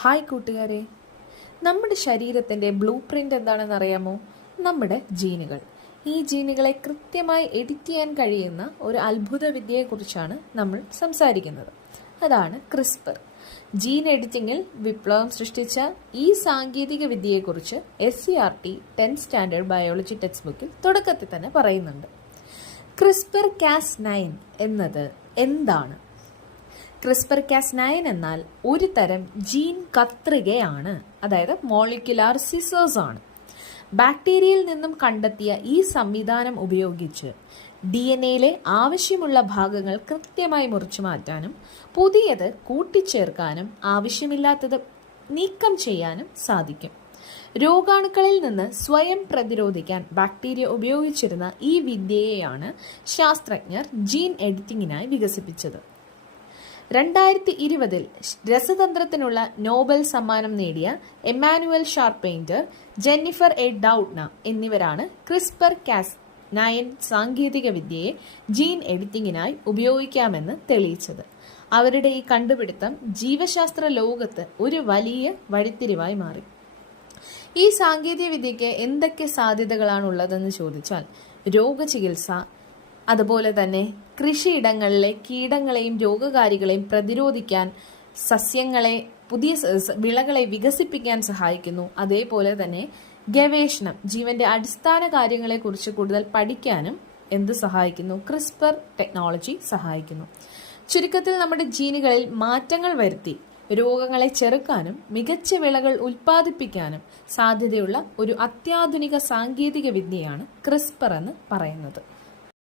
Hi കൂട്ടുകാരെ, നമ്മുടെ ശരീരത്തിൻ്റെ ബ്ലൂ പ്രിൻ്റ് എന്താണെന്ന് അറിയാമോ? നമ്മുടെ ജീനുകൾ. ഈ ജീനുകളെ കൃത്യമായി എഡിറ്റ് ചെയ്യാൻ കഴിയുന്ന ഒരു അത്ഭുത വിദ്യയെക്കുറിച്ചാണ് നമ്മൾ സംസാരിക്കുന്നത്. അതാണ് ക്രിസ്പർ. ജീൻ എഡിറ്റിങ്ങിൽ വിപ്ലവം സൃഷ്ടിച്ച ഈ സാങ്കേതിക വിദ്യയെക്കുറിച്ച് SCERT 10th standard biology text ബുക്കിൽ തുടക്കത്തിൽ തന്നെ പറയുന്നുണ്ട്. CRISPR-Cas9 എന്നത് എന്താണ്? CRISPR-Cas9 എന്നാൽ ഒരു തരം ജീൻ കത്രികയാണ്, അതായത് മോളിക്യുലാർ സിസേഴ്സ് ആണ്. ബാക്ടീരിയയിൽ നിന്നും കണ്ടെത്തിയ ഈ സംവിധാനം ഉപയോഗിച്ച് DNA ആവശ്യമുള്ള ഭാഗങ്ങൾ കൃത്യമായി മുറിച്ചു മാറ്റാനും പുതിയത് കൂട്ടിച്ചേർക്കാനും ആവശ്യമില്ലാത്തത് നീക്കം ചെയ്യാനും സാധിക്കും. രോഗാണുക്കളിൽ നിന്ന് സ്വയം പ്രതിരോധിക്കാൻ ബാക്ടീരിയ ഉപയോഗിച്ചിരുന്ന ഈ വിദ്യയെയാണ് ശാസ്ത്രജ്ഞർ ജീൻ എഡിറ്റിങ്ങിനായി വികസിപ്പിച്ചത്. 2020 രസതന്ത്രത്തിനുള്ള നോബൽ സമ്മാനം നേടിയ എമാനുവൽ ഷാർപെയിൻറ്റർ, ജെന്നിഫർ എ ഡൗട്ട്ന എന്നിവരാണ് CRISPR-Cas9 സാങ്കേതിക വിദ്യയെ ജീൻ എഡിറ്റിങ്ങിനായി ഉപയോഗിക്കാമെന്ന് തെളിയിച്ചത്. അവരുടെ ഈ കണ്ടുപിടുത്തം ജീവശാസ്ത്ര ലോകത്ത് ഒരു വലിയ വഴിത്തിരിവായി മാറി. ഈ സാങ്കേതിക വിദ്യയ്ക്ക് എന്തൊക്കെ സാധ്യതകളാണുള്ളതെന്ന് ചോദിച്ചാൽ, രോഗചികിത്സ, അതുപോലെ തന്നെ കൃഷിയിടങ്ങളിലെ കീടങ്ങളെയും രോഗകാരികളെയും പ്രതിരോധിക്കാൻ, സസ്യങ്ങളെ, പുതിയ വിളകളെ വികസിപ്പിക്കാൻ സഹായിക്കുന്നു. അതേപോലെ തന്നെ ഗവേഷണം, ജീവന്റെ അടിസ്ഥാന കാര്യങ്ങളെക്കുറിച്ച് കൂടുതൽ പഠിക്കാനും എന്ത് സഹായിക്കുന്നു? CRISPR ടെക്നോളജി സഹായിക്കുന്നു. ചുരുക്കത്തിൽ നമ്മുടെ ജീനുകളിൽ മാറ്റങ്ങൾ വരുത്തി രോഗങ്ങളെ ചെറുക്കാനും മികച്ച വിളകൾ ഉൽപ്പാദിപ്പിക്കാനും സാധ്യതയുള്ള ഒരു അത്യാധുനിക സാങ്കേതിക വിദ്യയാണ് CRISPR എന്ന് പറയുന്നത്.